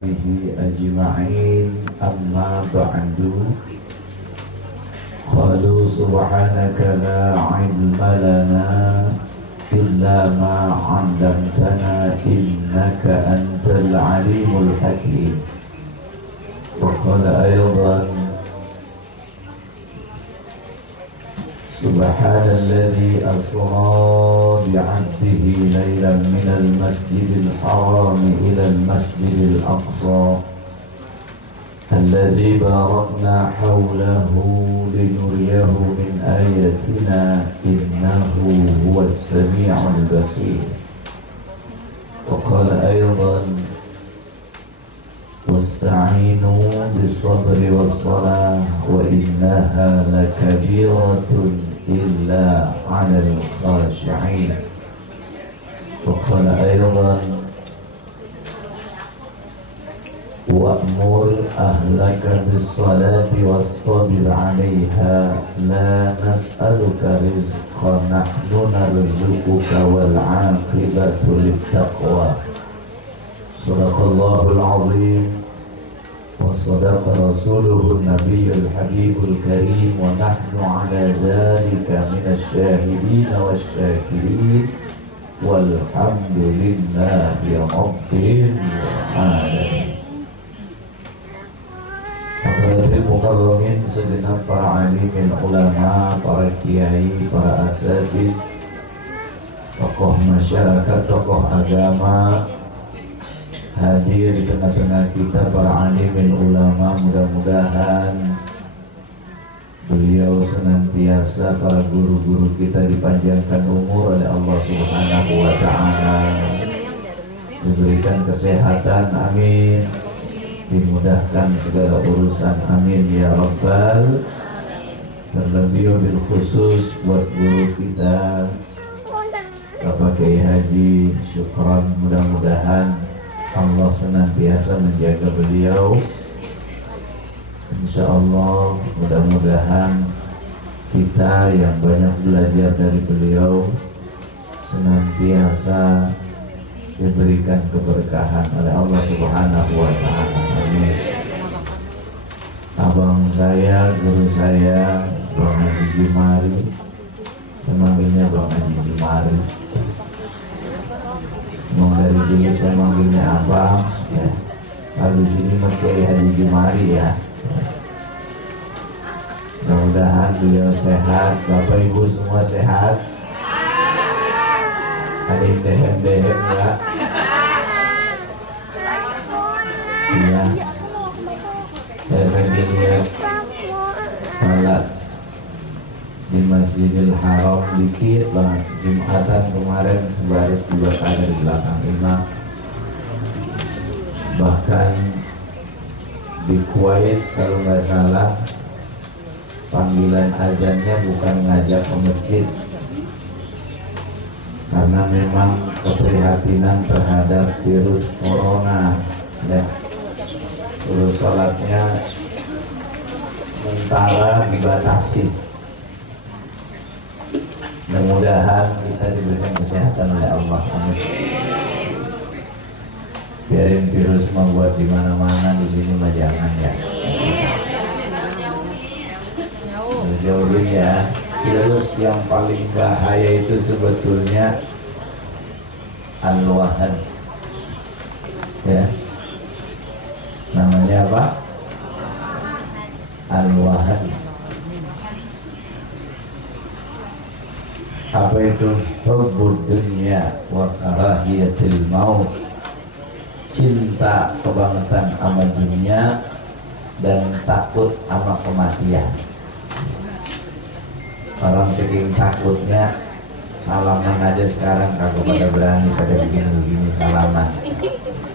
به أجمعين أما بعد قالوا سبحانك لا علم لنا إلا ما علمتنا إنك أنت العليم الحكيم وقال أيضا سبحان الذي أسرى بعبده ليلا من المسجد الحرام إلى المسجد الأقصى الذي باركنا حوله لنريه من آياتنا إنه هو السميع البصير وقال أيضا واستعينوا بالصبر والصلاة وإنها لكبيرة إلا على الخاشعين وقال أيضا وأمر أهلك بالصلاة واصطبر عليها لا نسألك رزقا نحن نرزقك والعاقبة للتقوى صدق الله العظيم وصدق رسوله النبي الحبيب الكريم ونحن على ذلك من الشاهدين والشاكرين والحمد لله رب العالمين. Hadirin mukarramin, segenap para alimin ulama, para kiai, para asatidz, tokoh masyarakat, tokoh agama hadir di tengah-tengah kita, para alimin ulama, mudah-mudahan beliau senantiasa, para guru-guru kita dipanjangkan umur oleh Allah Subhanahu wa Ta'ala, diberikan kesehatan, amin, dimudahkan segala urusan, amin ya rabbal. Terlebih bil khusus buat guru kita Bapak Kiai Haji Syukran, mudah-mudahan Allah senantiasa menjaga beliau. Insya Allah mudah-mudahan kita yang banyak belajar dari beliau senantiasa diberikan keberkahan oleh Allah Subhanahu wa Ta'ala. Amin. Abang saya, guru saya, Bang Haji Jumari, memanggilnya Bang Haji Jumari. Memang dari dulu saya manggilnya abang ya. Kalau di sini masih Haji Jumari ya. Mudah-mudahan beliau sehat, Bapak Ibu semua sehat. Ada yang dehem-dehem ya. Iya. Saya lagi lihat salat di Masjidil Haram dikit banget. Jumatan kemarin sebaris 2 kali di belakang imam. Bahkan di Kuwait kalau nggak salah panggilan azannya bukan ngajak ke masjid, karena memang keprihatinan terhadap virus corona ya. Terus sholatnya sementara dibatasi. Mudah-mudahan kita diberikan kesehatan oleh Allah. Amin. Biarin virus membuat di mana-mana, di sini mah jangan ya. Jauhin ya. Virus yang paling bahaya itu sebetulnya al-wahn. Ya. Namanya apa? Al-wahn. Apa itu? Hubbud dunya wa karahiyatil maut. Cinta kebangetan sama dunia dan takut sama kematian. Orang saking takutnya salaman aja sekarang kagak pada berani, pada begini-begini salaman.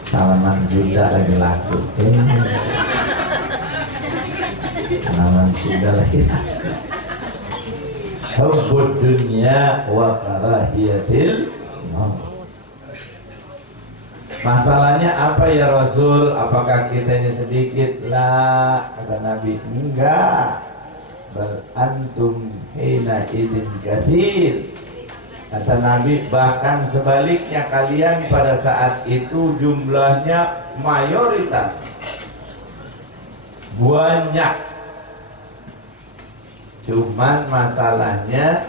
Salaman Sunda lagi laku. Salaman Sunda lagi laku. Hubbud dunya wa karahiyatil maut. Masalahnya apa ya Rasul? Apakah kita ini sedikit? Lah, kata Nabi, enggak. Bal antum hina idin katsir. Kata Nabi, bahkan sebaliknya kalian pada saat itu jumlahnya mayoritas banyak. Cuman masalahnya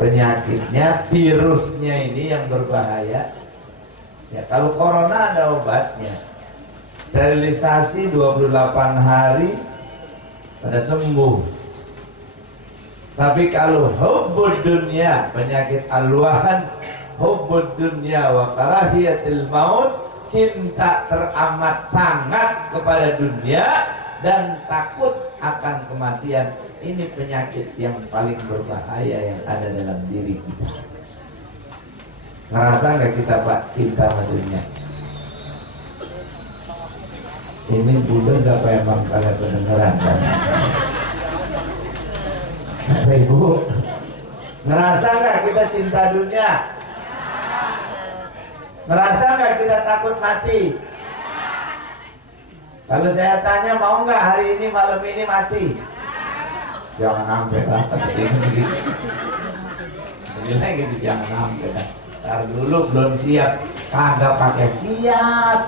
penyakitnya, virusnya ini yang berbahaya. Ya, kalau corona ada obatnya. Sterilisasi 28 hari pada sembuh. Tapi kalau hubbud dunia, penyakit alwahan, hubbud dunia wa karahiyatil maut, cinta teramat sangat kepada dunia dan takut akan kematian. Ini penyakit yang paling berbahaya yang ada dalam diri kita. Ngerasa nggak kita Pak cinta sama dunia? Ini Buddha nggak apa emang kalian kedengeran kan? Ibu, ngerasa nggak kita cinta dunia? Ngerasa nggak kita takut mati? Kalau saya tanya mau nggak hari ini malam ini mati? Jangan sampai lah. Ini gitu, jangan sampai lah. Ntar dulu belum siap, kagak pakai siap.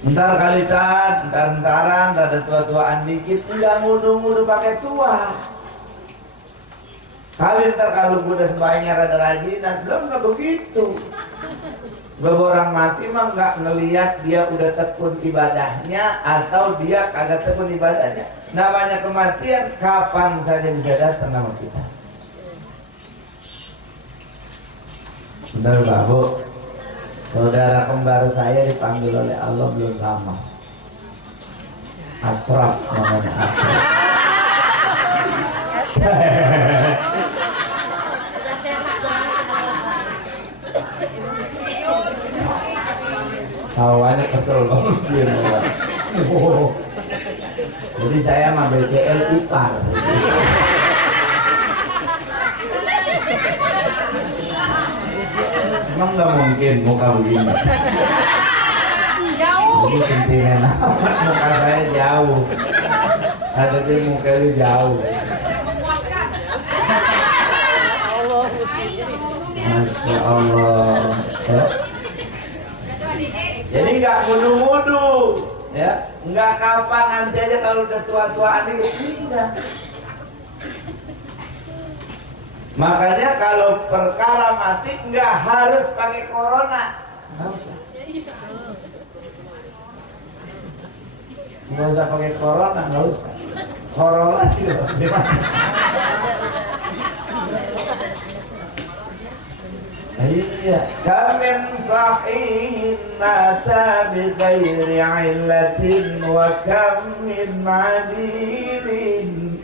Ntar kali tat, ntar-ntaran, ada tua-tuaan dikit, enggak ngudu-ngudu pakai tua. Kali ntar kalau udah sembahyangnya rada rajinan, belum nggak begitu. Beberapa orang mati mah nggak ngelihat dia udah tekun ibadahnya atau dia kagak tekun ibadahnya. Namanya kematian kapan saja bisa datang sama kita. Benar Pak Bu? Saudara kembar saya dipanggil oleh Allah belum lama. Asraf namanya, Asraf. Kawannya kesel banget dia. Jadi saya mah BCL ipar. Emang nggak mungkin muka begini. Jauh. Ini sentimental. Muka saya jauh. Ada di muka lu jauh. Masya Allah. Ya. Jadi nggak mudu-mudu, ya, nggak kapan nanti aja kalau udah tua-tuaan dikit, enggak. Makanya kalau perkara mati nggak harus pakai corona, nggak usah. Nggak usah pakai corona, nggak usah. Corona juga gimana? Iya, kamin sahihin mata bi ghairi illatin wa kam min adilin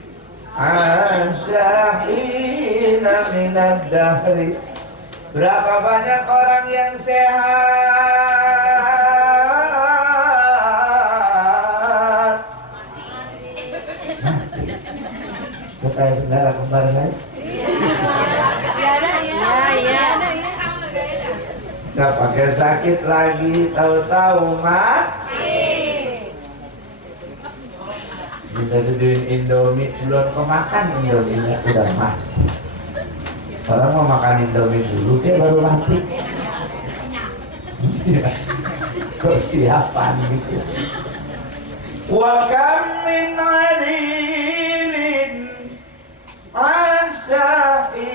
ashahina min ad-dahri. Berapa banyak orang yang sehat mati. Kayak saudara kembar saya. Gak pakai sakit lagi, tahu-tahu mati. Kita sediain Indomie, belum kemakan Indomie udah mati. Orang mau makan Indomie dulu, dia baru mati. Persiapan gitu. Wa kam min alilin asya'ina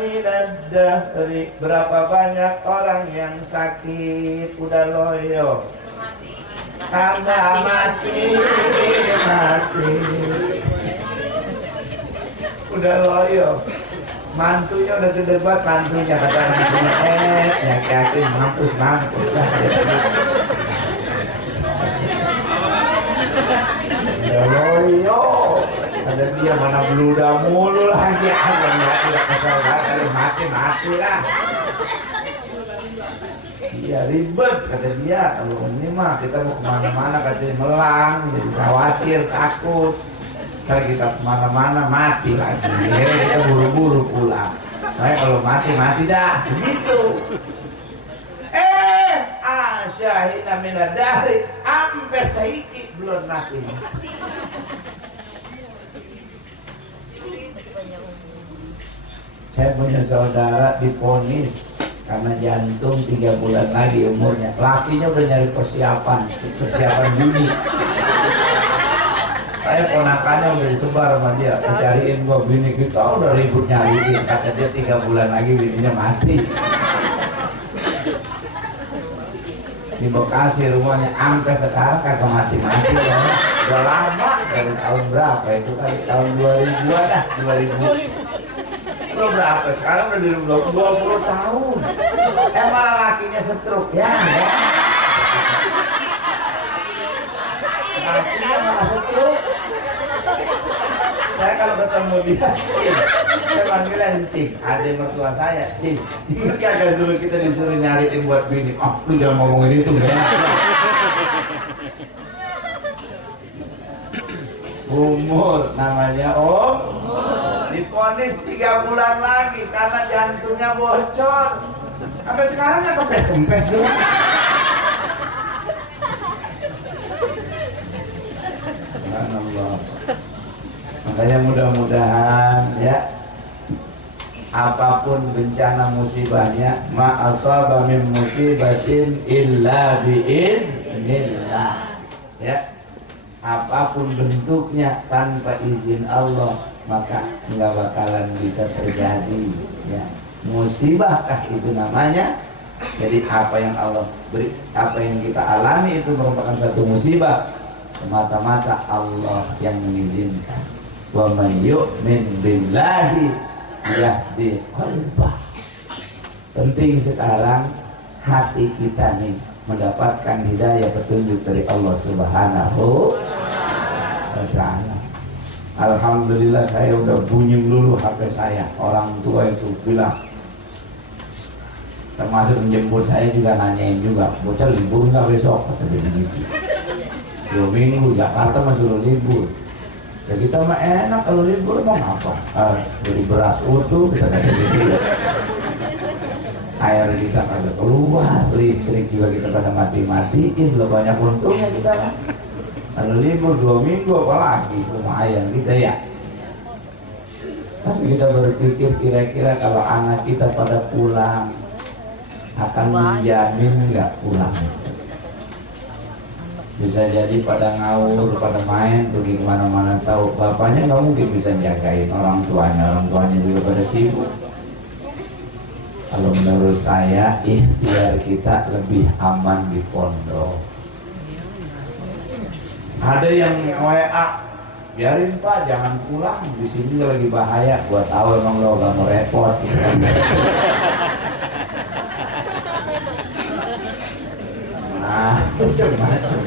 minad dahri. Berapa banyak orang yang sakit udah loyo, kagak mati, udah loyo. Mantunya udah gede banget, mantunya kata mantunya yakin mampus lah. Udah loyo. Ada dia mana beluda mulu lagi, udah kesel banget, mati lah. Iya ribet kata dia, kalau ini mah kita mau kemana-mana katanya melang, jadi khawatir, takut. Ntar kita kemana-mana mati lagi, kita buru-buru pulang. Nah kalau mati dah, begitu. Asyahina minad dahri, ampe saiki belum mati. Saya punya saudara diponis karena jantung 3 bulan lagi umurnya. Lakinya udah nyari persiapan bunyi. Saya ponakannya udah disebar sama dia, cariin gua bini kita udah ribut nyariin, kata dia 3 bulan lagi bininya mati. Di Bekasi rumahnya sampai sekarang kagak mati-mati ya. Udah lama dari tahun berapa itu kali, tahun 2000-an dah, 2000. Udah berapa sekarang, udah di 20 tahun. Malah lakinya stroke ya. Lakinya malah stroke. Saya kalau ketemu dia, Cing, saya panggilan Cing, adik mertua saya, Cing. Ini kagak dulu kita disuruh nyariin buat bini. Oh, lu jangan ngomongin itu ya. Umur namanya Om. Diponis 3 bulan lagi karena jantungnya bocor. Sampai sekarang nggak kempes-kempes dulu. Subhanallah. Makanya mudah-mudahan ya, apapun bencana musibahnya, ma asaba min musibatin illa biiznillah. Ya, apapun bentuknya tanpa izin Allah maka nggak bakalan bisa terjadi. Ya, musibahkah itu namanya? Jadi apa yang Allah beri, apa yang kita alami itu merupakan satu musibah, semata-mata Allah yang mengizinkan. Wa may yu'min billahi yahdi qalbah. Penting sekarang hati kita nih mendapatkan hidayah petunjuk dari Allah Subhanahu wa ta'ala. Alhamdulillah saya udah bunyi dulu HP saya. Orang tua itu bilang, termasuk menjemput saya juga nanyain juga, bocah libur nggak besok, kata dia begitu. 2 minggu Jakarta masih libur. Ya kita mah enak kalau libur mau apa? Jadi beras utuh kita kata gitu. Air kita kagak keluar, listrik juga kita pada mati-matiin, lo banyak untungnya kita lah. Kalau libur 2 minggu apalagi lumayan kita ya. Tapi kita berpikir kira-kira kalau anak kita pada pulang akan menjamin nggak pulang? Bisa jadi pada ngawur, pada main, pergi kemana-mana, tahu bapaknya nggak mungkin bisa jagain orang tuanya juga pada sibuk. Kalau menurut saya, ikhtiar kita lebih aman di pondok. Ada yang WA, biarin Pak, jangan pulang, di sini lagi bahaya. Gua tahu emang lo gak mau repot. Gitu kan. Nah, macam-macam.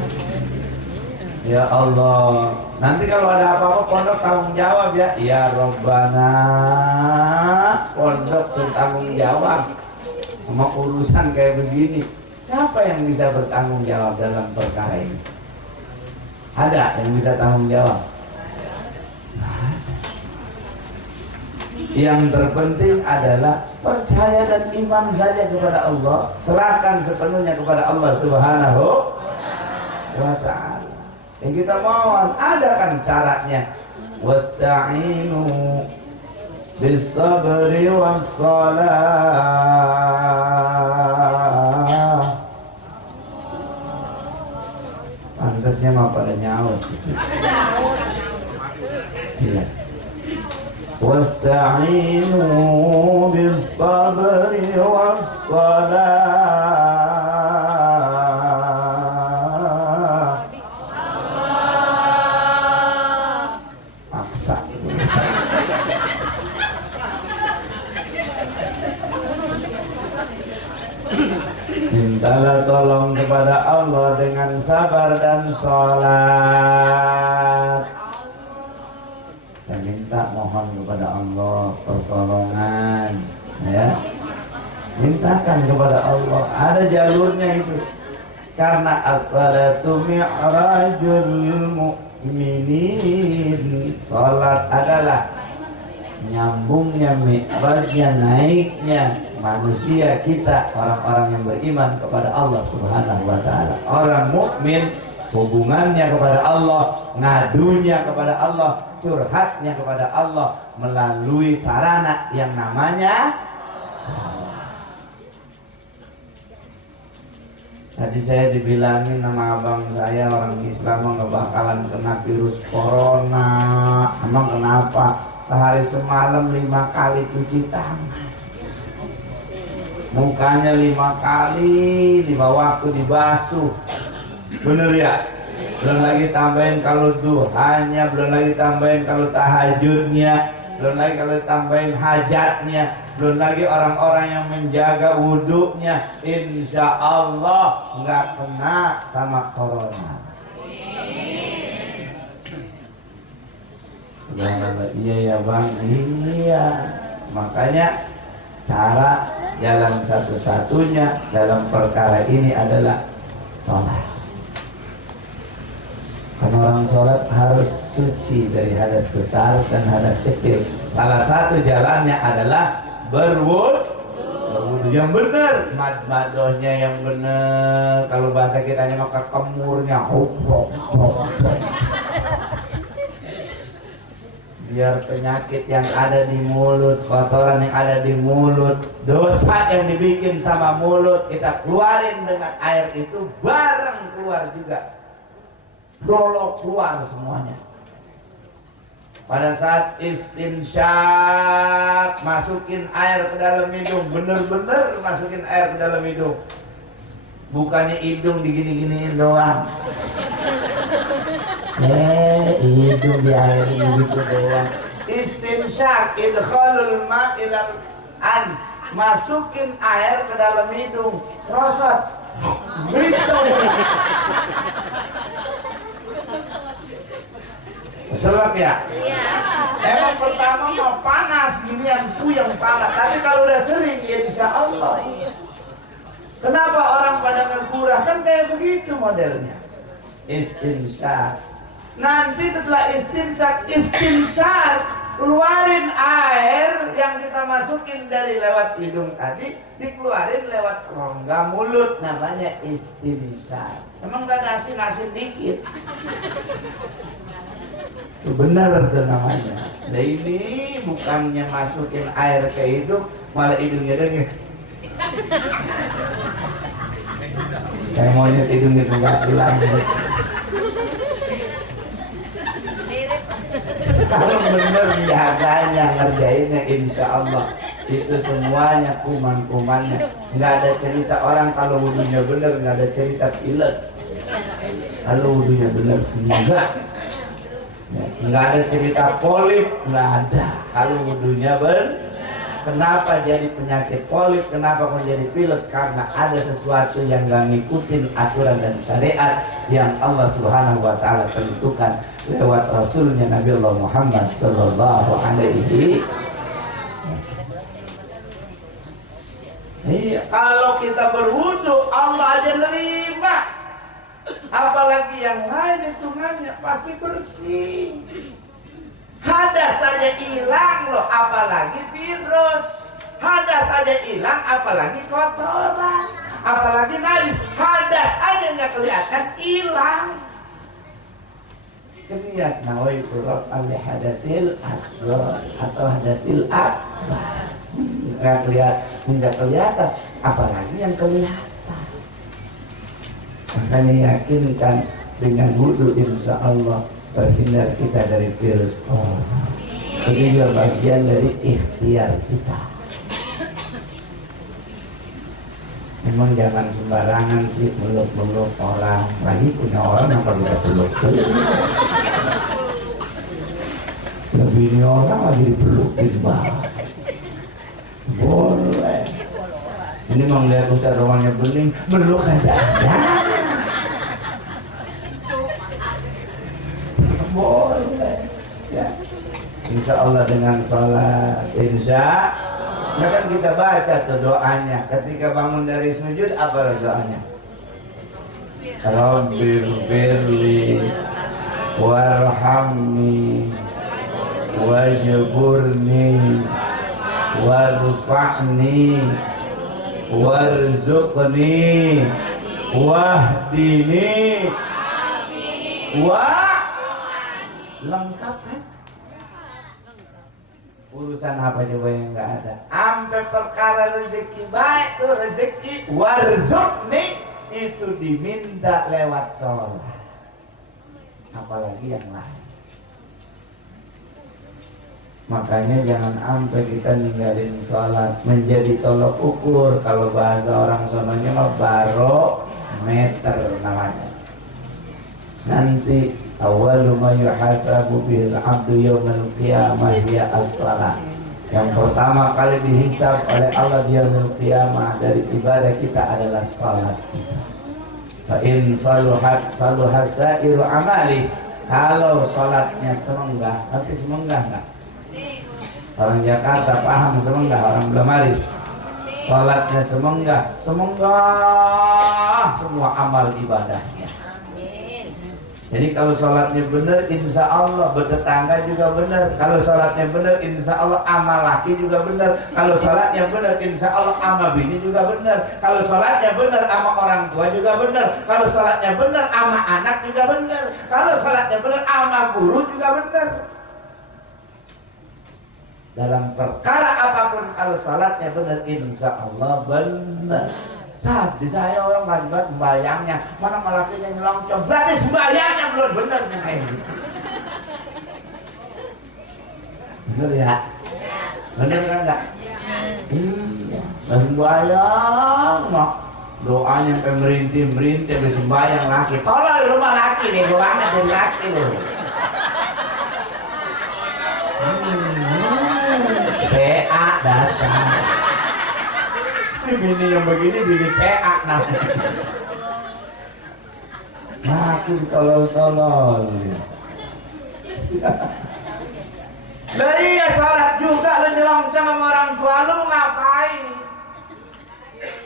Ya Allah, nanti kalau ada apa-apa pondok tanggung jawab ya. Ya Rabbana, pondok bertanggung jawab sama urusan kayak begini. Siapa yang bisa bertanggung jawab dalam perkara ini? Ada yang bisa tanggung jawab? Nah, yang terpenting adalah percaya dan iman saja kepada Allah, serahkan sepenuhnya kepada Allah Subhanahu wa ta'ala. Yang kita mohon, ada kan caranya. Wasta'inu bis-sabri was-salah. Pantasnya mah pada nyaut. Iya. Wasta'inu bis-sabri was-salah. Mintalah tolong kepada Allah dengan sabar dan sholat. Dan minta mohon kepada Allah pertolongan, ya. Mintakan kepada Allah, ada jalurnya itu. Karena as-salatu mi'rajul mu'minin. Sholat adalah nyambungnya, mi'rajnya, naiknya manusia kita, orang-orang yang beriman kepada Allah Subhanahu wa ta'ala. Orang mukmin hubungannya kepada Allah, ngadunya kepada Allah, curhatnya kepada Allah melalui sarana yang namanya Tadi saya dibilangin sama abang saya, orang Islam nggak bakalan kena virus corona. Emang kenapa? Sehari semalam 5 kali cuci tangan, mukanya 5 kali, 5 waktu dibasuh. Bener ya? Belum lagi tambahin kalau duhanya, belum lagi tambahin kalau tahajudnya, belum lagi kalau tambahin hajatnya, belum lagi orang-orang yang menjaga wudhunya. Insya Allah nggak kena sama corona. Iya ya bang, iya. Makanya cara jalan satu-satunya dalam perkara ini adalah sholat. Karena orang sholat harus suci dari hadas besar dan hadas kecil. Salah satu jalannya adalah berwudu yang benar, madohnya yang benar. Kalau bahasa kitanya maka kemurnya biar penyakit yang ada di mulut, kotoran yang ada di mulut, dosa yang dibikin sama mulut, kita keluarin dengan air itu, bareng keluar juga, prolog keluar semuanya. Pada saat istinsyak, masukin air ke dalam hidung, bener-bener masukin air ke dalam hidung, bukannya hidung digini-giniin doang. Hidung di air gitu doang. Istinsyak, idkhalul ma' ilal an, masukin air ke dalam hidung, serosot gitu. Selek ya? Iya. Emang pertama mau panas ginian puyeng panas, tapi kalau udah sering ya insya Allah. Kenapa orang pada ngegurah? Kan kayak begitu modelnya. Istinsyak. Nanti setelah istinsyak, keluarin air yang kita masukin dari lewat hidung tadi, dikeluarin lewat rongga mulut, namanya istinsyak. Emang udah asin-asin dikit. Itu benar itu namanya. Nah ini bukannya masukin air ke hidung, malah hidungnya dengin. Kayak monyet hidung itu nggak hilang. Kalau bener jaganya, ngerjainnya, insya Allah itu semuanya kuman-kumannya. Nggak ada cerita orang kalau wudunya bener, nggak ada cerita pilek. Kalau wudunya bener, enggak. Nggak ada cerita polip, nggak ada. Kalau wudunya bener. Kenapa jadi penyakit polip? Kenapa menjadi pilek? Karena ada sesuatu yang nggak ngikutin aturan dan syariat yang Allah Subhanahu Wa Taala tentukan lewat Rasulnya Nabi Allah Muhammad Sallallahu Alaihi. Kalau kita berwudu Allah aja nerima, apalagi yang lain hitungannya pasti bersih. Hadas saja hilang loh, apalagi virus. Hadas saja hilang, apalagi kotoran, apalagi najis. Hadas aja nggak kelihatan, hilang. Kelihat nawaitu raf'al hadasil asghar atau hadasil akbar. Nggak kelihatan, apalagi yang kelihatan. Makanya yakinkan dengan wudu insya Allah terhindar kita dari virus corona. Ini juga bagian dari ikhtiar kita. Memang jangan sembarangan sih meluk-meluk orang. Lagi punya orang apa kita peluk? Lebih ini orang lagi dipelukin banget. Boleh. Ini mau lihat Ustaz rumahnya bening, meluk aja ada. Boleh. Ya. Insya Allah dengan sholat, insya Allah kan kita baca tuh doanya. Ketika bangun dari sujud apa doanya? Rabbir firli warhamni wajburni warfa'ni warzuqni wahdini lengkap kan? Urusan apa coba yang nggak ada? Sampai perkara rezeki baik tuh, rezeki warzuqni, itu diminta lewat sholat, apalagi yang lain. Makanya jangan sampai kita ninggalin sholat menjadi tolok ukur. Kalau bahasa orang sononya mah barometer namanya. Nanti awwalu ma yuhasabu bil abdu yaumil qiyamah ya as-shalah. Yang pertama kali dihisab oleh Allah di yaumil qiyamah dari ibadah kita adalah sholat kita. Fa in saluhat sairu amali. Kalau sholatnya semenggah, nanti semenggah enggak? Orang Jakarta paham semenggah, orang Belamari sholatnya semenggah semua amal ibadahnya. Amin. Jadi kalau sholatnya benar, insya Allah bertetangga juga benar. Kalau sholatnya benar, insya Allah amal laki juga benar. Kalau sholatnya benar, insya Allah amal bini juga benar. Kalau sholatnya benar, sama orang tua juga benar. Kalau sholatnya benar, sama anak juga benar. Kalau sholatnya benar, sama guru juga benar. Dalam perkara apapun kalau salatnya benar, insya Allah benar. Tadi saya orang lagi sembahyangnya, mana malakinya nyelongcong, berarti sembahyangnya belum benar kayak gitu. Benar ya? Benar kan enggak? Iya. Sembahyang mak doanya sampai merintih habis sembahyang laki. Tolol rumah laki nih, doanya dari laki loh. PA dasar. Ini bini yang begini bini PA namanya. Aku tolol. Lah iya salat juga lu nyelongcong sama orang tua lu ngapain?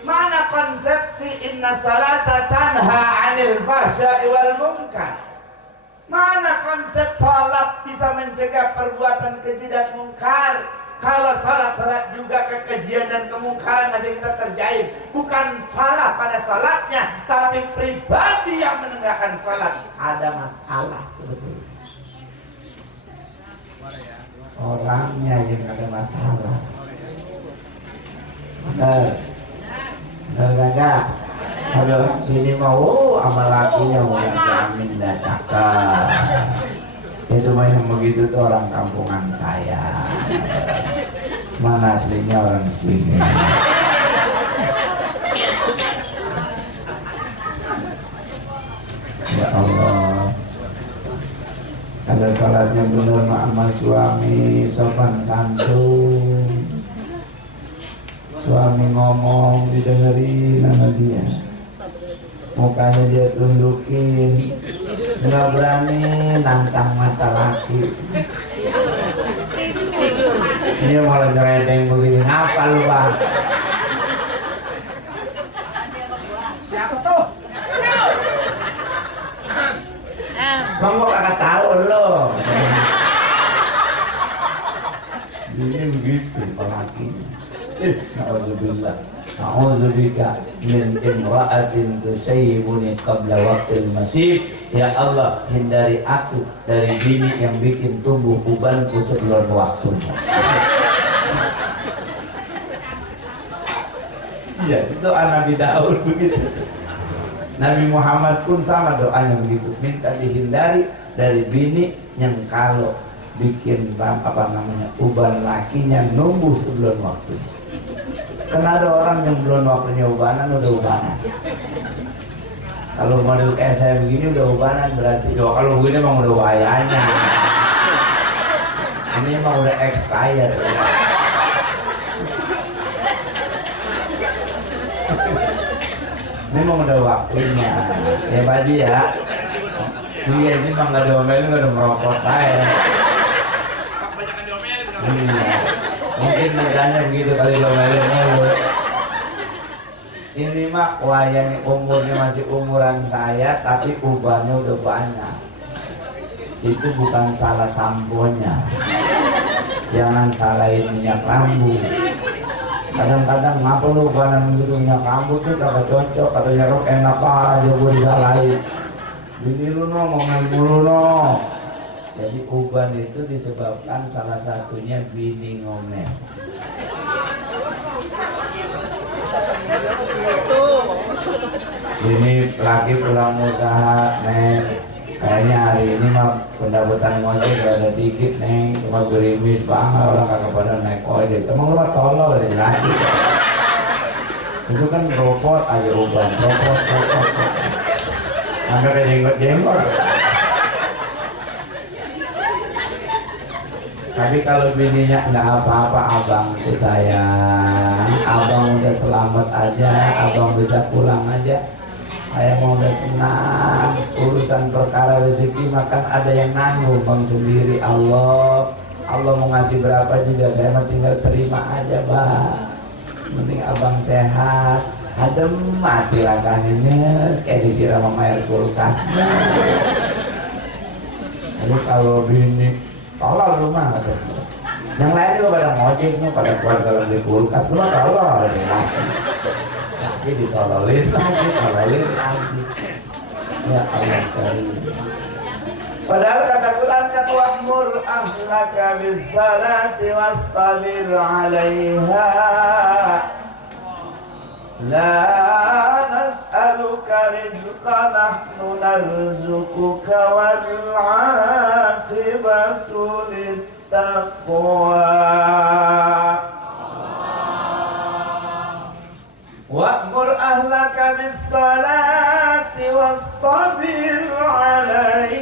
Mana konsepsi inna salata tanha 'anil fahsya'i wal munkar? Mana konsep salat bisa mencegah perbuatan keji dan mungkar? Kalau salat juga kekejian dan kemungkaran aja kita kerjain. Bukan salah pada salatnya, tapi pribadi yang menegakkan salat ada masalah sebetulnya. Orangnya yang ada masalah. Benar enggak? Ada sini mau amal lakinya mau yang jamin dah cakap. Itu mah yang begitu tuh orang kampungan saya. Mana aslinya orang sini. Ya Allah. Kalau salatnya benar sama suami sopan santun. Suami ngomong didengerin sama dia. Mukanya dia tundukin. Nggak berani nantang mata laki. Dia malah ngeredeng begini. Ngapa lu bang? Siapa tuh? Bang gua kagak tahu lo. Ini begitu lakinya. Alhamdulillah. A'udzubika min imra'atin tusayyibuni qabla waqtil masib. Ya Allah, hindari aku dari bini yang bikin tumbuh ubanku sebelum waktunya. Ya, itu doa Nabi Daud begitu. Nabi Muhammad pun sama doanya begitu. Minta dihindari dari bini yang kalau bikin uban lakinya numbuh sebelum waktunya. Karena ada orang yang belum waktunya ubanan udah ubanan. Kalau model kayak saya begini udah ubanan berarti kalau begini emang udah bahayanya. Ini emang udah expired. Ini emang udah waktunya. Ya Pak Haji ya. Iya ini emang gak diomelin, gak ada merokok aja. Iya. Mungkin mudanya begitu kali diomelin. Ini mah wayang umurnya masih umuran saya, tapi ubannya udah banyak. Itu bukan salah samponya. Jangan salahin minyak rambut. Kadang-kadang ngapa lu ubanan gitu minyak rambut tuh kagak cocok, katanya rok enak aja gue disalahin. Bini lu no, ngomel mulu no. Jadi uban itu disebabkan salah satunya bini ngomel. Ini lagi pulang usaha, Neng. Kayaknya hari ini mah pendapatan ngojek ada dikit, Neng. Cuma gerimis banget, orang kagak pada naik ojek. Emang lu mah tolol dari lagi. Itu kan robot aja uban, robot. Sampai kayak jenggot-jenggot. Tapi kalau bininya nggak apa-apa, abang itu sayang. Abang udah selamat aja, abang bisa pulang aja. Saya mau udah senang. Urusan perkara rezeki makan ada yang nanggung, bang sendiri. Allah mau ngasih berapa juga saya mah tinggal terima aja, bang. Penting abang sehat. Adem mati rasanya, kayak disiram sama air kulkas. Tapi kalau bini tolol rumah kata. Yang lain juga pada ngojeknya, pada keluarga lagi kulkas, cuma tolol. Tapi ditololin lagi. Ya Allah karim. Padahal kata Quran kan wa'mur ahlaka bis-salati wastabir 'alaiha. La nas'aluka rizqan nahnu narzuquka wal 'aqibatu lit-taqwa. Wa'mur ahlaka bis-salati wastabir 'alaiha.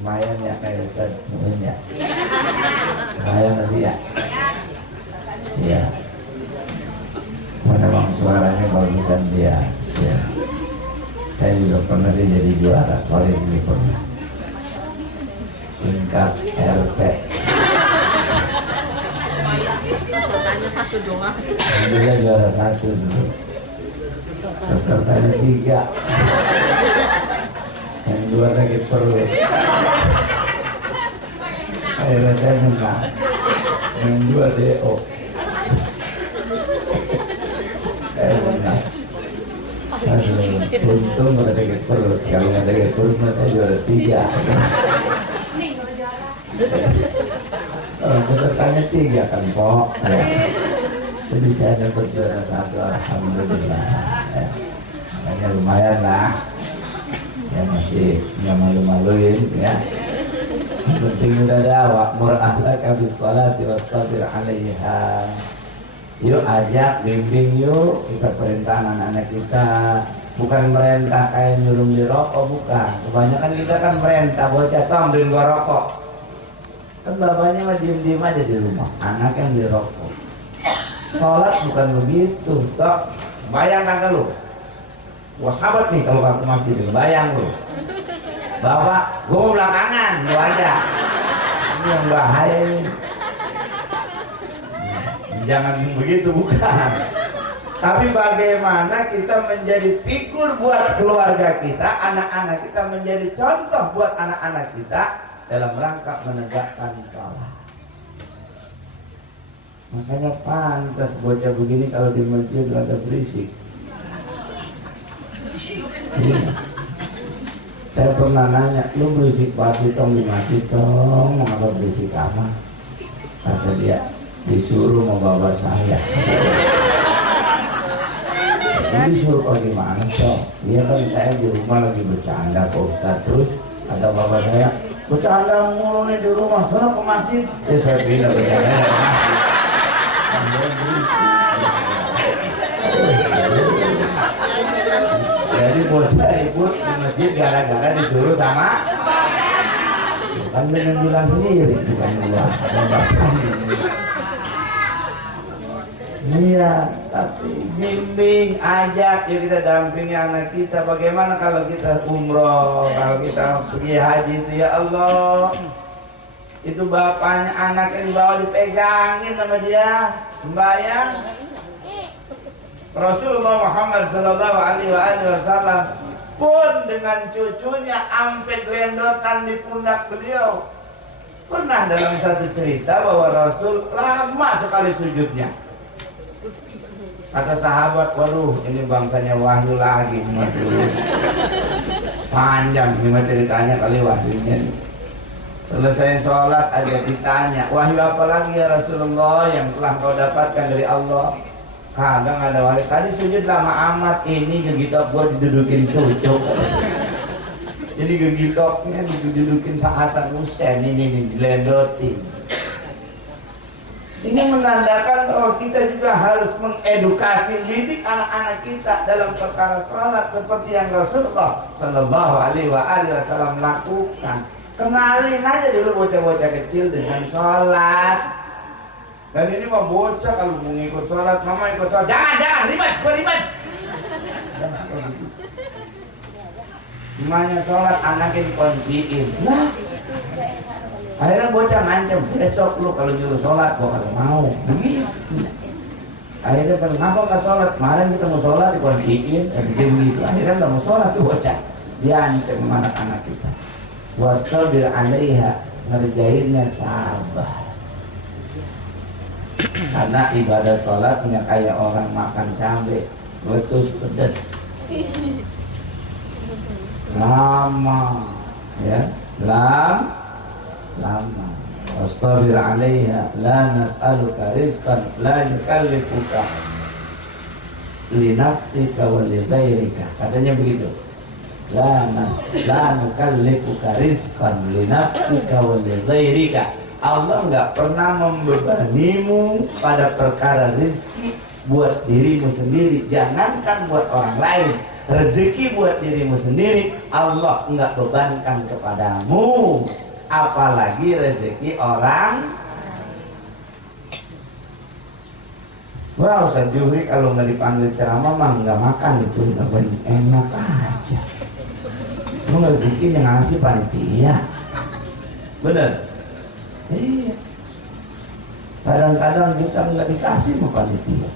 Lumayan ya kayak Ustaz, lumayan ya. Lumayan masih ya. Iya. Memang suaranya bagusan dia. Ya. Saya juga pernah sih jadi juara kali ini pernah. Tingkat RT. Pesertanya 1 doang. Dia juara 1 dulu. Pesertanya 3. Yang 2 sakit perut. Akhirnya saya menang. Yang 2 DO. Saya menang. Untung gak sakit perut. Kalau gak sakit perut mah saya juara 3. Pesertanya 3 kan, Pok. Ya. Jadi saya dapat juara 1, alhamdulillah. Ya, lumayan lah. Ya masih nggak malu-maluin ya. Penting udah ada wa'mur ahlaka bis-shalati wastabir 'alaiha. Yuk ajak, bimbing yuk. Kita perintah anak-anak kita. Bukan merintah kayak nyuruh beli rokok, bukan. Kebanyakan kita kan merintah bocah, tong beliin gua rokok. Kan bapaknya mah diem-diem aja di rumah, anak yang beli rokok. Sholat bukan begitu, toh. Bayang kagak lu? Wah sahabat nih kalau aku masjid, bayang lu. Bapak, gua mau belakangan, lu aja. Ini yang bahaya ini. Jangan begitu, bukan. Tapi bagaimana kita menjadi figur buat keluarga kita, anak-anak kita menjadi contoh buat anak-anak kita dalam rangka menegakkan salat. Makanya pantas bocah begini kalau di masjid rada berisik. Saya pernah nanya, lu berisik banget tong di masjid tong, mengapa berisik amat? Kata dia, disuruh membawa saya. Jadi disuruh bagaimana toh? Dia kan saya di rumah lagi bercanda Pak Ustadz, terus ada bapak saya bercanda mulu nih di rumah, sana ke masjid. Saya bilang bercanda ke masjid. Jadi bocah ribut di masjid gara-gara disuruh sama kan dengan bilang sendiri bukan gua. Iya, tapi bimbing, ajak, yuk kita dampingi anak kita. Bagaimana kalau kita umroh, kalau kita pergi haji itu ya Allah, itu bapaknya anak yang dibawa dipegangin sama dia, sembahyang. Rasulullah Muhammad Sallallahu Alaihi Wasallam pun dengan cucunya ampe gelendotan di pundak beliau. Pernah dalam satu cerita bahwa Rasul lama sekali sujudnya. Kata sahabat, waduh ini bangsanya wahyu lagi. Panjang ini ceritanya kali wahyunya. Selesai sholat aja ditanya, wahyu apa lagi ya Rasulullah yang telah kau dapatkan dari Allah? Kagak ada wahyu. Tadi sujud lama amat, ini gegitok gua didudukin cucuk. Jadi gegitoknya didudukin Hasan Hussein ini dilendotin. Ini menandakan bahwa kita juga harus mengedukasi didik anak-anak kita dalam perkara sholat seperti yang Rasulullah Shallallahu Alaihi Wasallam lakukan. Kenalin aja dulu bocah-bocah kecil dengan sholat. Dan ini mau bocah kalau mau ngikut sholat, mama ikut sholat, jangan ribet, gua ribet. Gimana sholat anaknya dikunciin. Nah, akhirnya bocah ngancem, besok lu kalau nyuruh sholat gua kagak mau. Begitu. Akhirnya kan ngapa nggak sholat? Kemarin kita mau sholat dikunciin, begitu. Akhirnya nggak mau sholat tuh bocah. Dia ancam anak-anak kita. Wastabir 'alaiha, ngerjainnya sabar. Karena ibadah sholat nggak kayak orang makan cabai, letus pedas, lama, ya, lama. Wastabir 'alaiha, la nas'aluka rizqan, la nukallifuka li nafsika wa li ghairika. Katanya begitu. La nukallifuka rizqan li nafsika wa li ghairika. Allah nggak pernah membebanimu pada perkara rezeki buat dirimu sendiri, jangankan buat orang lain. Rezeki buat dirimu sendiri Allah nggak bebankan kepadamu, apalagi rezeki orang. Wah, Ustaz Juhri kalau nggak dipanggil ceramah mah nggak makan itu, nggak enak aja. Lu nggak bikin yang ngasih panitia, bener? Iya. Kadang-kadang kita nggak dikasih sama panitia.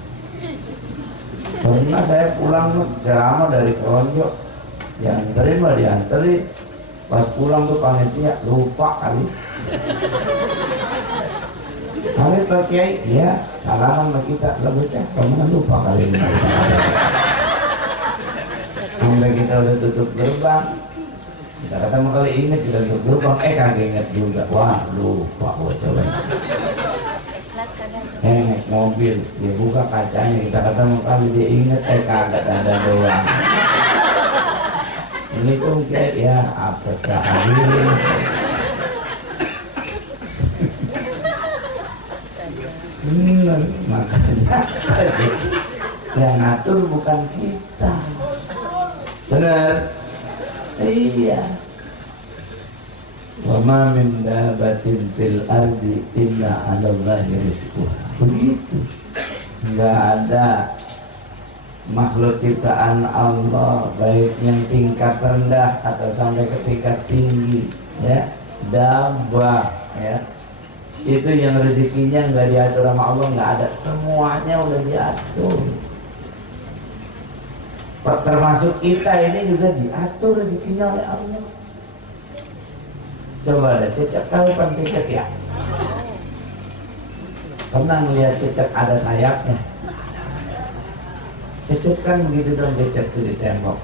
Pernah saya pulang ceramah dari Keronjo, dianterin. Pas pulang tuh panitia lupa kali. Kali Pak Kiai, ya salaman sama kita, lah bocah, kamu lupa kali ini. Sampai kita udah tutup gerbang. Kita ketemu kali inget kita tutup gerbang, kagak inget juga. Wah lupa coba. Naik mobil, dia buka kacanya, kita ketemu kali dia inget, kagak ada doang. Ini tuh kayak ya apa sekali. Bener, makanya yang ngatur bukan kita. Bener. Iya. Wa ma min dabatin fil ardi illa 'ala Allahi rizquha. Begitu. Enggak ada makhluk ciptaan Allah baik yang tingkat rendah atau sampai ke tingkat tinggi, ya. Dabah, ya. Itu yang rezekinya enggak diatur sama Allah, enggak ada, semuanya udah diatur. Termasuk kita ini juga diatur rezekinya oleh Allah. Coba ada Cecep, tahu kan Cecep ya? Pernah melihat Cecep ada sayapnya? Cecep kan begitu dong, Cecep tuh di tembok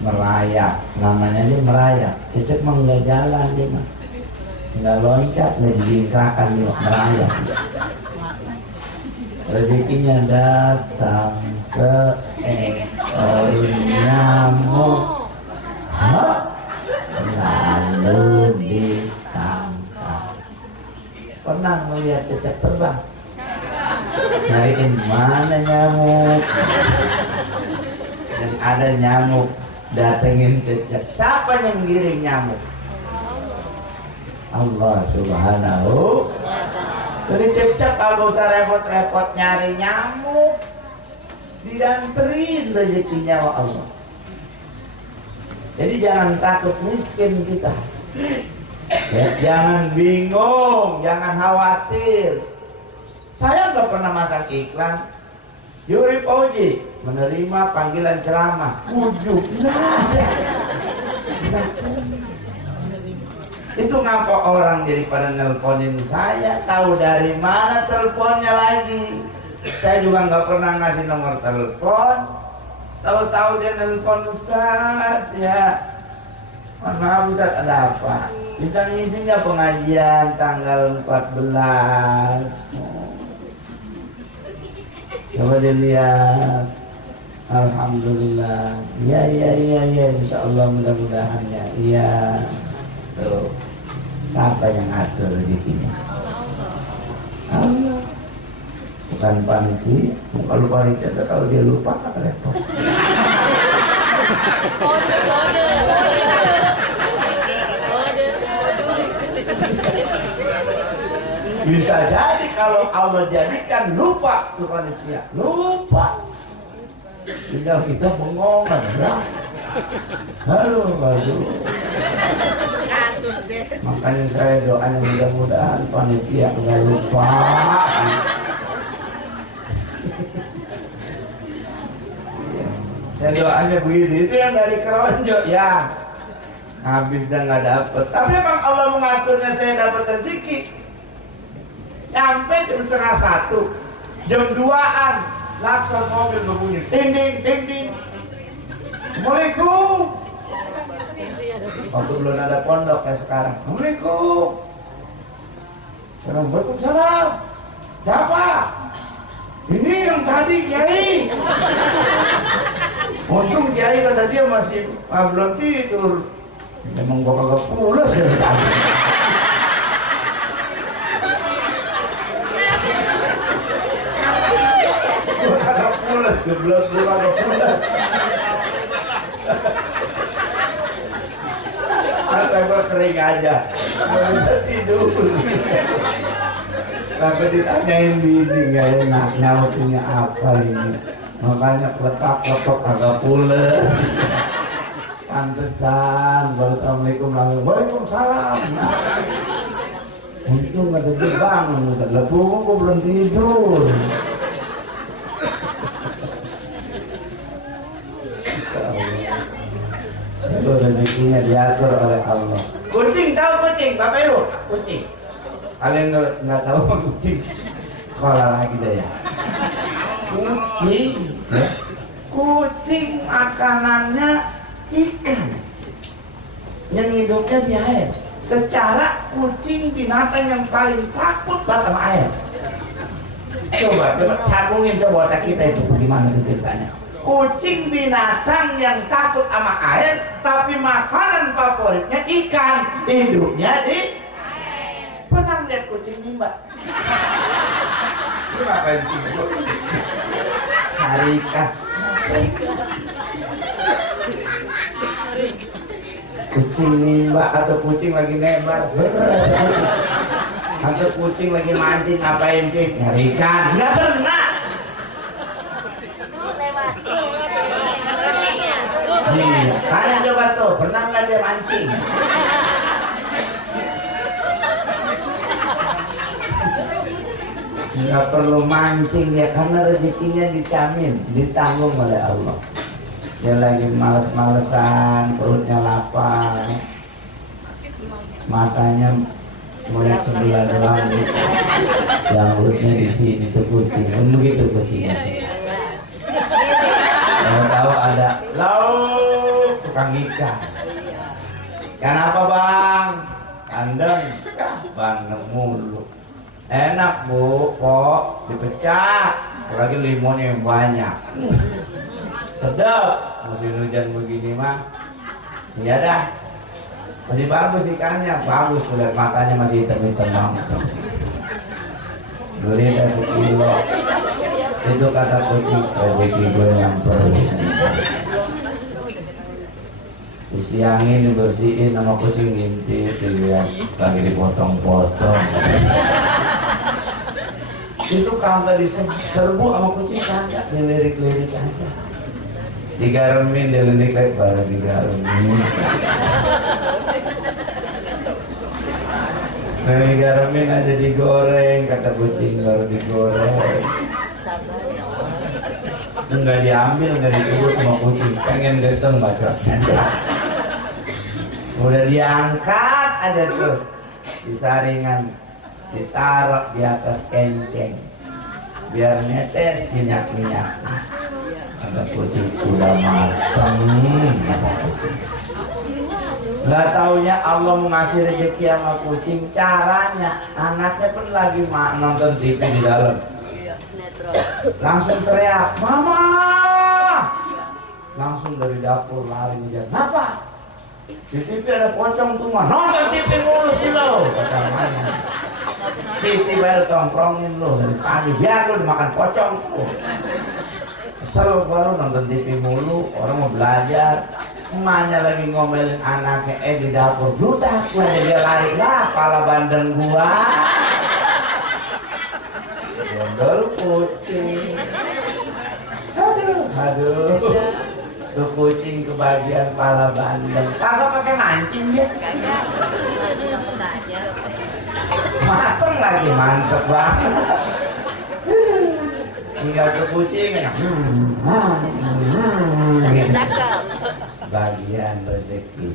merayap, namanya dia merayap. Cecep mah nggak jalan, dia mah nggak loncat, nggak dijingkrakan, dia merayap. Rezekinya datang seekor nyamuk, lalu ditangkap. Pernah melihat Cecep terbang? Nyariin mana nyamuk, dan ada nyamuk datengin Cecep. Siapa yang giring nyamuk? Allah Subhanahu. Jadi Cecep kalau usah repot-repot nyari nyamuk, didanterin rezekinya wa Allah. Jadi jangan takut miskin kita, ya, jangan bingung, jangan khawatir. Saya nggak pernah masang iklan Yuri Fauji menerima panggilan ceramah, ujuk, itu ngapa orang jadi pada nelponin saya, tahu dari mana teleponnya lagi. Saya juga nggak pernah ngasih nomor telepon, tahu-tahu dia nelpon Ustaz, ya Maaf Ustaz, ada apa? Bisa ngisi nggak pengajian tanggal 14? Coba dilihat. Alhamdulillah. Iya, insya Allah mudah-mudahan ya. Iya. Tuh. Siapa yang atur rezekinya? Allah. Bukan panitia. Kalau panitia kalau dia lupa kan repot. Bisa jadi kalau Allah jadikan lupa tuh panitia, lupa. Tinggal kita bengong ya. Halo. Kasus deh. Makanya saya doanya mudah-mudahan panitia nggak lupa. Saya doanya begitu, itu yang dari keronjok ya. Habis dan nggak dapet. Tapi emang Allah mengaturnya saya dapat rezeki. Sampai jam 12:30, jam 2-an, lakson mobil berbunyi, ding ding. Assalamualaikum. Waktu belum ada pondok kayak sekarang. Assalamualaikum. Waalaikumsalam. Siapa? Ini yang tadi Kiai. Untung Kiai kata dia masih belum tidur. Memang gua kagak pulas ya tadi. Gua kagak pulas, geblok gua kagak pulas. Mata gua kering aja, gak bisa tidur. Sampai ditanyain bini gak enak, nyautinnya apa ini. Makanya letak-letak agak pules. Pantesan, baru assalamualaikum, waalaikumsalam. Untung gak ada bangun, lepung gua belum tidur. Itu rezekinya diatur oleh Allah. Kucing tahu kucing, Bapak Ibu? Kucing. Kalian nggak tahu apa kucing? Sekolah lagi deh ya. Kucing, ya. Kucing makanannya ikan yang hidupnya di air. Secara kucing binatang yang paling takut pada air. Coba sambungin coba otak kita itu bagaimana ceritanya. Kucing binatang yang takut sama air, tapi makanan favoritnya ikan, hidupnya di air. Pernah lihat kucing ini, Mbak? Lu ngapain cium? Cari ikan. Kucing nimba atau kucing lagi nebar, atau kucing lagi mancing, ngapain cing? Nyari ikan. Nggak pernah. Iya, kalian coba tuh, pernah nggak dia mancing? Nggak perlu mancing ya, karena rezekinya dijamin, ditanggung oleh Allah. Dia lagi males-malesan, perutnya lapar, matanya mulai sebelah doang, yang perutnya di sini tuh kucing, begitu kucingnya. Tahu ada lauk tukang ikan. Kenapa bang? Kandeng, bang mulu. Enak bu, kok dipecah. Lagi limonnya yang banyak. Sedap. Musim hujan begini mah. Iya dah. Masih bagus ikannya, bagus. Lihat matanya masih hitam-hitam banget. Beli dah sekilo. Itu kata kucing, rezeki gue yang perlu. Disiangin, dibersihin sama kucing ngintip, dilihat lagi dipotong-potong. Itu kagak diserbu sama kucing, kagak, dilirik-lirik aja. Digaremin, dilirik-lirik, baru digaremin. Digaremin aja digoreng, kata kucing, baru digoreng. Enggak diambil, enggak dikubur sama kucing, pengen geseng baca. Udah diangkat aja tuh, disaringan, ditaruh di atas kenceng, biar netes minyak-minyak. Kata kucing, udah matang, kata kucing. Nggak taunya Allah mengasih rezeki sama kucing. Caranya anaknya pun lagi nonton TV di dalam, langsung teriak, "Mama!" Langsung dari dapur lari dia. "Kenapa? Di TV ada pocong tuh mah." "Nonton TV mulu sih lo," kata mamanya. "TV baru tongkrongin lo dari pagi, biar lo dimakan pocong tuh." Kesel baru nonton TV mulu, orang mau belajar. Emaknya lagi ngomelin anaknya, di dapur, "Blutak gue," dia lari, "lah pala bandeng gua." Gondol kucing. Aduh. Tuh kucing kebagian pala bandeng. Kagak pakai mancing ya? Kagak. Dapat aja. Mateng lagi, mantep banget. Tinggal ke kucing ya. Cakep. Bagian rezeki.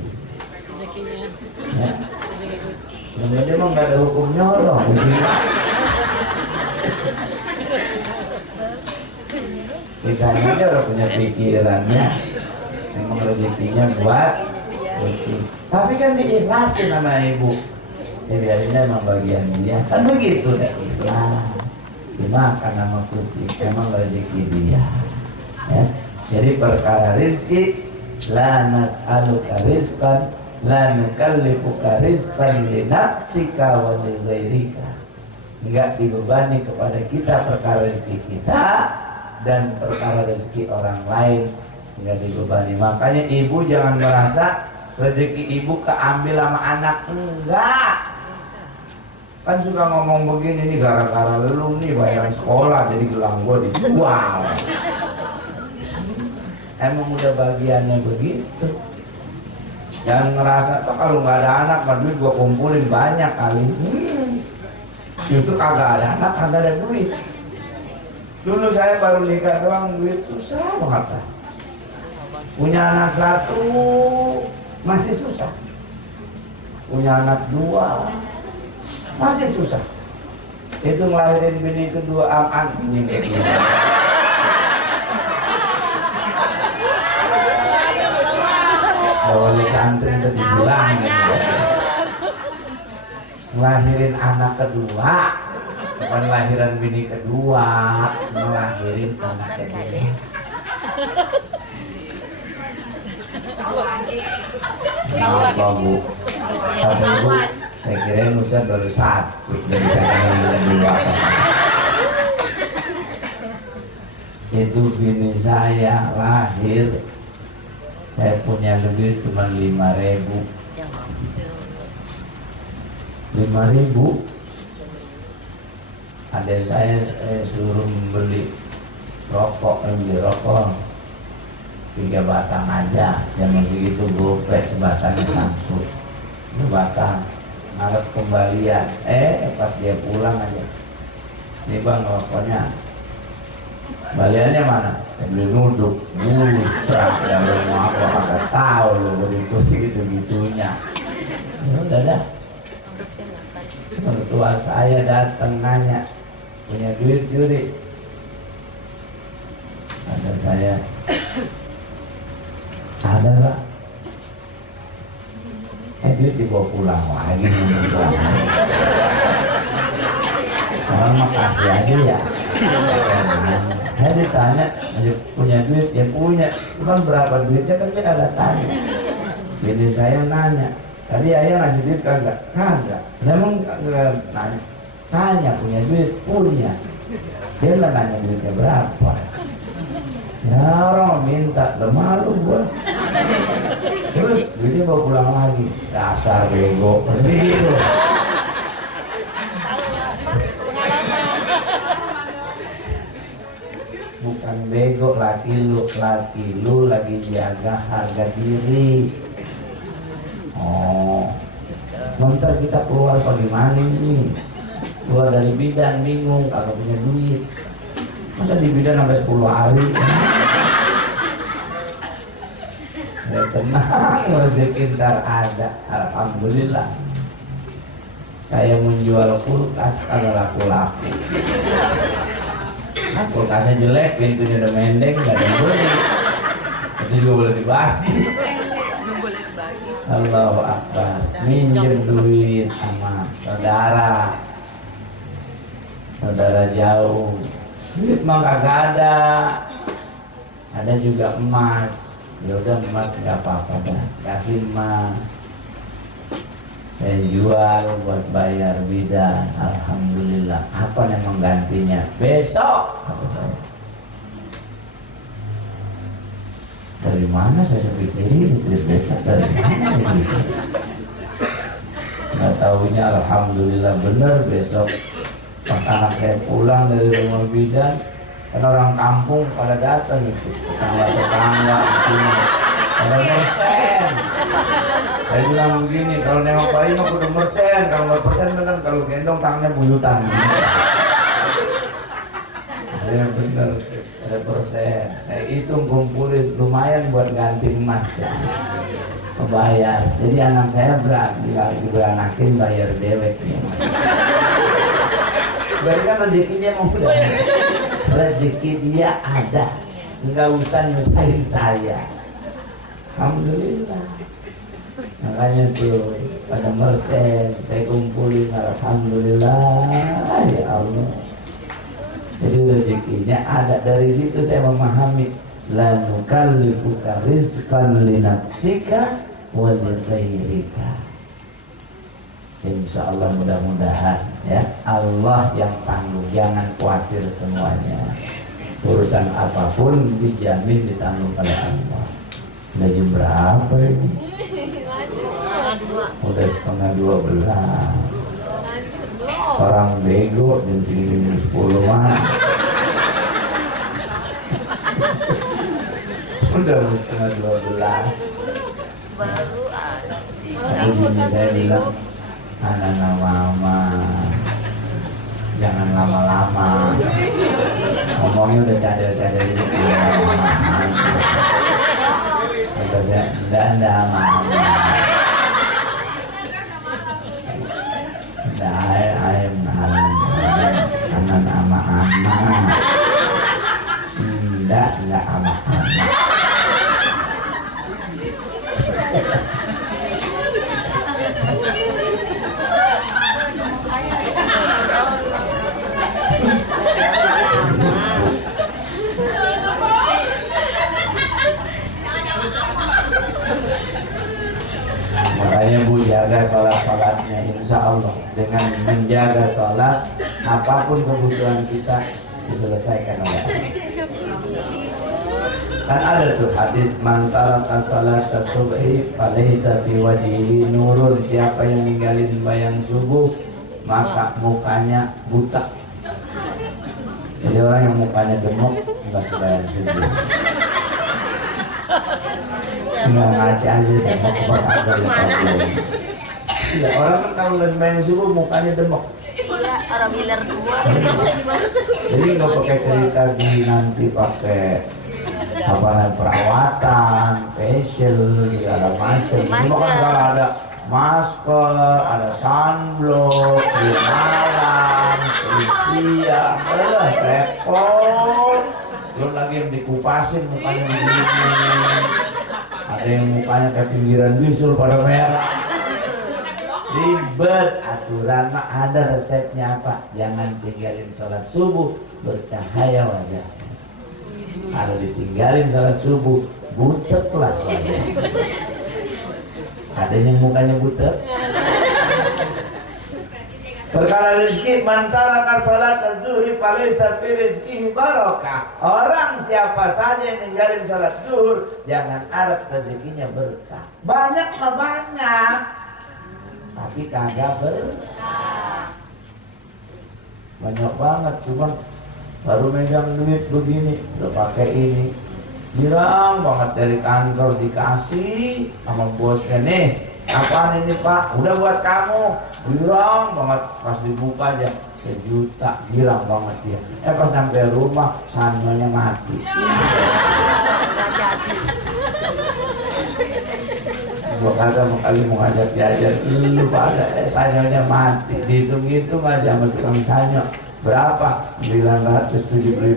Rezekinya. Ya. Yang dia mah nggak ada hukum nyolong. Kita aja udah punya pikirannya. Memang rezekinya buat kucing. Tapi kan diikhlasin sama ibu. Ya biarin emang bagian dia. Kan begitu deh, ikhlas. Dimakan sama kucing. Emang rezeki dia. Ya. Jadi perkara rizki, la nas'aluka rizqan, la nukallifuka rizqan li nafsika wa li ghairika. Enggak dibebani kepada kita perkara rezeki kita dan perkara rezeki orang lain, enggak dibebani. Makanya ibu jangan merasa rezeki ibu keambil sama anak. Enggak. Kan suka ngomong begini, nih gara-gara lu nih bayaran sekolah jadi gelang gua dijual. Emang udah bagiannya begitu. Jangan ngerasa tuh kalau nggak ada anak, duit gua kumpulin banyak kali. Justru kagak ada anak, kagak ada duit. Dulu saya baru nikah doang, duit susah banget. Punya anak satu masih susah. Punya anak dua masih susah. Itu ngelahirin bini kedua, bini kedua. Oleh santri itu dibilang gitu. Ngelahirin anak kedua, bukan lahiran bini kedua, ngelahirin anak kedua. Apa bu? Kata ibu, saya kira Ustaz baru satu, jadi saya ngelahirin dua. Itu bini saya lahir, saya punya lebih cuma 5.000. 5.000. Ada saya suruh membeli rokok, beli rokok 3 batang aja. Yang begitu gope sebatang Samsung 2 batang. Ngarep kembalian. Pas dia pulang aja, "Nih bang rokoknya." Kembaliannya mana? Beli nuduk, busrak, kalau mau apa kagak tahu lo begitu sih gitu-gitunya. Ya udah dah. Mertua saya datang nanya, "Punya duit Juri?" Ada saya, "Ada Pak." Duit dibawa pulang lagi mertua saya. Orang makasih aja ya. Saya ditanya, "Punya duit?" "Ya punya." "Bukan berapa duitnya?" Kan dia kagak tanya. Jadi saya nanya, "Tadi ayah ngasih duit kagak?" "Kagak." "Emang kagak nanya?" "Tanya punya duit?" "Punya." Dia nggak nanya duitnya berapa. Ya orang minta, udah malu gua. Terus duitnya bawa pulang lagi. Dasar bego. Begitu. Bukan bego, laki lu lagi jaga harga diri. Oh, ntar kita keluar bagaimana ini? Keluar dari bidan bingung, kagak punya duit. Masa di bidan sampai 10 hari? Ya tenang, rezeki ntar ada. Alhamdulillah. Saya menjual kulkas kagak laku-laku. Nah, kulkasnya jelek, pintunya udah mendeng, gak ada yang beli. Itu juga boleh dibagi. Belum boleh dibagi. Allahu Akbar. Minjem duit sama saudara, saudara jauh, duit mah kagak ada, ada juga emas. Ya udah emas nggak apa-apa dah, kasih emas. Saya jual buat bayar bidan. Alhamdulillah. Apa yang menggantinya? Besok. Apa saya? Dari mana saya sepikirin duit besok dari mana gitu? Nggak tahunya alhamdulillah bener besok pas anak saya pulang dari rumah bidan, kan orang kampung pada datang itu, tetangga sini pada mersen. Saya bilang begini, kalau nengok bayi mah kudu mersen, kalau nggak persen kan kalau gendong tangannya buyutan. Ya bener, ada persen. Saya hitung kumpulin lumayan buat ganti emas ya. Bayar. Jadi anak saya beranakin bayar dewek. Berarti kan rezekinya mau udah. Rezeki dia ada, nggak usah nyusahin saya. Alhamdulillah. Makanya tuh pada mersen saya kumpulin, alhamdulillah ya Allah. Jadi rezekinya ada. Dari situ saya memahami la nukallifuka rizqan li nafsika wa li ghairika. Insyaallah mudah-mudahan ya Allah yang tanggung, jangan khawatir semuanya. Urusan apapun dijamin ditanggung oleh Allah. Udah jam berapa ini? Udah setengah 12. Orang bego jam segini 10 mah. Udah setengah 12. Baru ada. Jadi saya bilang, anak mama jangan lama-lama. Ngomongnya udah cadel-cadel gitu. Kata saya, enggak mama. Anak ama enggak ama. Makanya Bu jaga sholat-sholatnya, insya Allah dengan menjaga sholat apapun kebutuhan kita diselesaikan oleh Allah. Kan ada tuh hadis man taraka salat subhi falaysa fi wajhihi nurun, siapa yang ninggalin bayang subuh maka mukanya buta. Jadi orang yang mukanya gemuk enggak sembahyang subuh. Enggak ngaca aja demok pas ada di kabel. Ya orang kan kalau lagi main subuh mukanya demok. Iya, orang giler semua. Jadi nggak pakai cerita di nanti pakai apa namanya perawatan, facial segala macam. Cuma kan kalau ada masker, ada sunblock, di malam, di siang, repot. Belum lagi yang dikupasin mukanya begini. Ada yang mukanya kayak pinggiran bisul pada merah. Ribet. Aturan mah ada, resepnya apa? Jangan tinggalin sholat subuh, bercahaya wajah. Kalau ditinggalin sholat subuh, butek lah wajah. Ada yang mukanya butek. Perkara rezeki, mantalaka salat az-zuhri falaysa fi rizqihi barakah. Orang siapa saja yang ninggalin salat zuhur, jangan harap rezekinya berkah. Banyak mah banyak, tapi kagak berkah. Banyak banget, cuman baru megang duit begini, udah pakai ini. Bilang banget dari kantor dikasih sama bosnya, nih apaan ini Pak? Udah buat kamu. Girang banget, pas dibuka aja 1 juta, girang banget dia. Pas sampai rumah sanyonya mati. Gua kagak mau kali mau ngajak jajan, lu pada sanyonya mati. Dihitung-hitung aja sama tukang sanyo berapa? 975.000.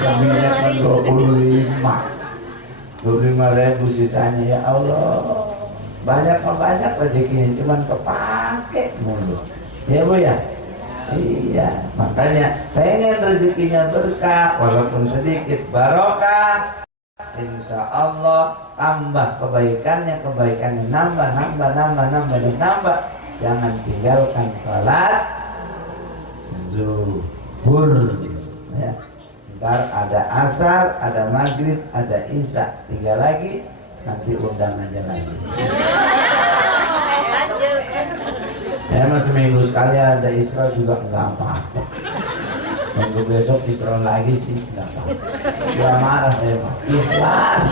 Yang minyak kan 25. 25.000 sisanya ya Allah. Banyak rezekinya, cuman kepake mulu. Ya Bu ya? Iya, makanya pengen rezekinya berkah walaupun sedikit, barokah. Insya Allah tambah kebaikannya nambah. Jangan tinggalkan salat zuhur ya. Ntar ada asar, ada maghrib, ada isya, 3 lagi, nanti undang aja lagi. Saya mah seminggu sekali ada Isra juga nggak apa-apa. Minggu besok Isra lagi sih nggak apa-apa. Gak marah saya mah, ikhlas.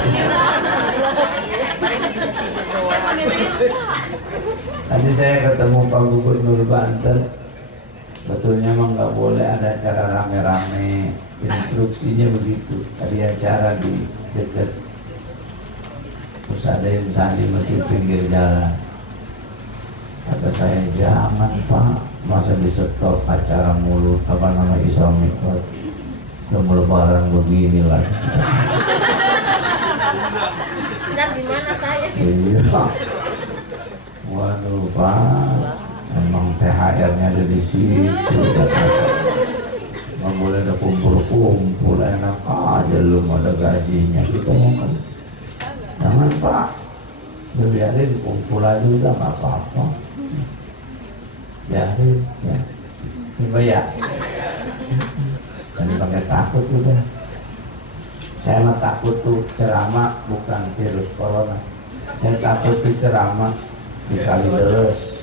Tadi saya ketemu Pak Gubernur Banten. Betulnya emang nggak boleh ada acara rame-rame. Instruksinya begitu. Tadi acara di dekat Pusat Sandi masjid pinggir jalan. Kata saya, jangan Pak, masa di stop acara mulu, apa nama Isra Mi'raj, udah lebaran begini lagi. Dan gimana saya? Iya. Waduh Pak, emang THR-nya ada di situ. Nggak boleh ada kumpul-kumpul, enak aja lu ada gajinya. Kita mau kan, jangan Pak, biarin kumpul aja udah nggak apa-apa. Biarin ya, coba ya. Jangan pakai takut udah. Saya mah takut tuh ceramah bukan virus corona. Saya takut tuh ceramah di Kalideres.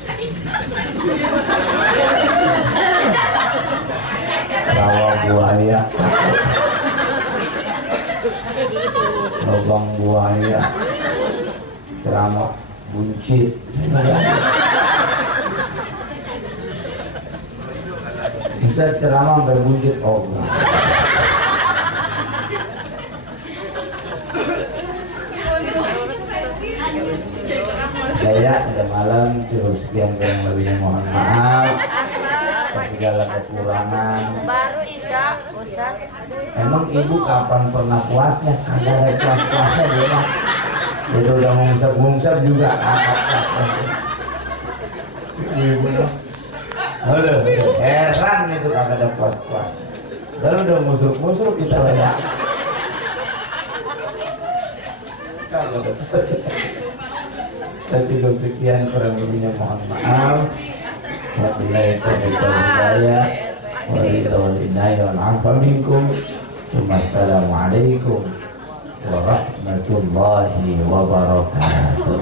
Rawa buaya, lubang buaya, ceramah buncit. Bisa ceramah sampai buncit, oh enggak. Ya, ada malam, cukup sekian, yang lebihnya mohon maaf atas segala kekurangan. Baru Isya, Ustaz. Emang ibu kapan pernah puasnya? Kagak ada puas-puasnya dia mah. Jadi udah ngungsep-ngungsep juga. Ibu mah. Aduh, heran itu kagak ada puas-puas. Dan udah musruk-musruk kita lah ya. Dan cukup sekian, kurang lebihnya mohon maaf. Wabillahi taufiq wal hidayah. Wassalamualaikum warahmatullahi wabarakatuh.